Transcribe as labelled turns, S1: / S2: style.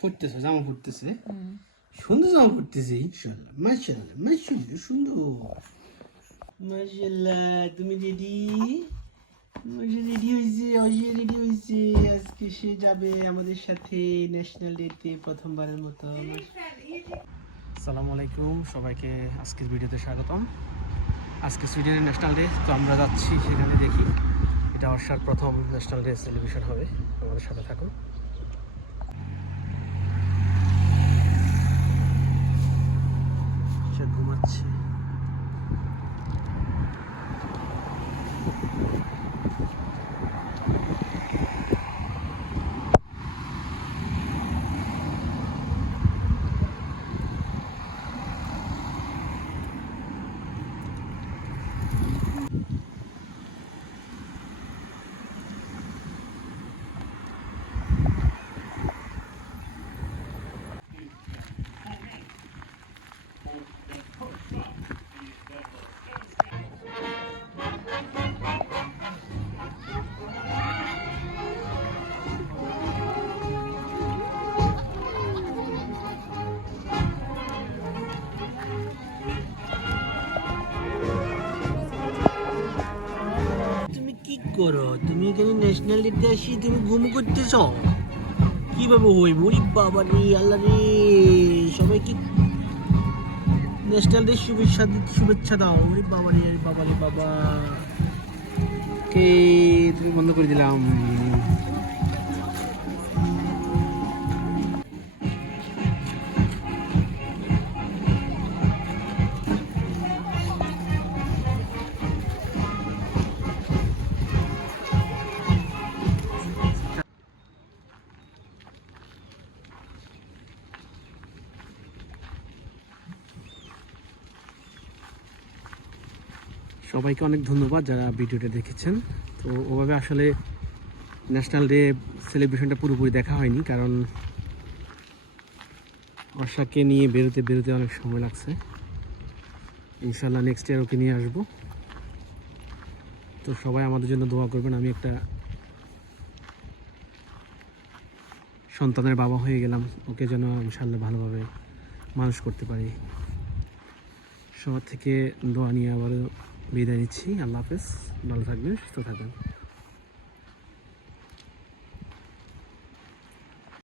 S1: পড়তেছে জামা পড়তেছে সুন্দর জামা পড়তেছে ইনশাল্লাহ মাশাল্লাহ মাশাল্লাহ সুন্দর। মাশাল্লাহ তুমি রেডি রেডি হয়েছে অজয় রেডি হয়েছে। আজকে সে যাবে আমাদের সাথে ন্যাশনাল ডেতে প্রথমবারের মতো। আসসালামু আলাইকুম সবাইকে আজকের ভিডিওতে স্বাগতম। আজকে সুইডেনের ন্যাশনাল ডে তো আমরা যাচ্ছি সেখানে দেখি। এটা অর্ষার প্রথম ন্যাশনাল ডে সেলিব্রেশন হবে। আমাদের সাথে থাকুন। করো? তুমি এখানে ন্যাশনাল ডেতে আসি, তুমি ঘুম করতেছ? কীভাবে হই ওরে বাবা রে, আল্লাহ রে। সবাই কি ন্যাশনাল ডে শুভেচ্ছা শুভেচ্ছা দাও। ওরে বাবা রে বাবা রে, বাবা। কে, তুমি বন্ধ করে দিলাম। সবাইকে অনেক ধন্যবাদ যারা ভিডিওটা দেখেছেন। তো ওভাবে আসলে ন্যাশনাল ডে সেলিব্রেশনটা পুরোপুরি দেখা হয়নি কারণ বর্ষাকে নিয়ে বেরোতে বেরোতে অনেক সময় লাগছে। ইনশাল্লাহ নেক্সট ইয়ার ওকে নিয়ে আসব। তো সবাই আমাদের জন্য দোয়া করবেন, আমি একটা সন্তানের বাবা হয়ে গেলাম, ওকে যেন ইনশাল্লাহ ভালোভাবে মানুষ করতে পারি। সবার থেকে দোয়া নিয়ে আবারও বিদায় নিচ্ছি। আল্লাহ হাফেজ। ভালো থাকবেন সুস্থ থাকবেন।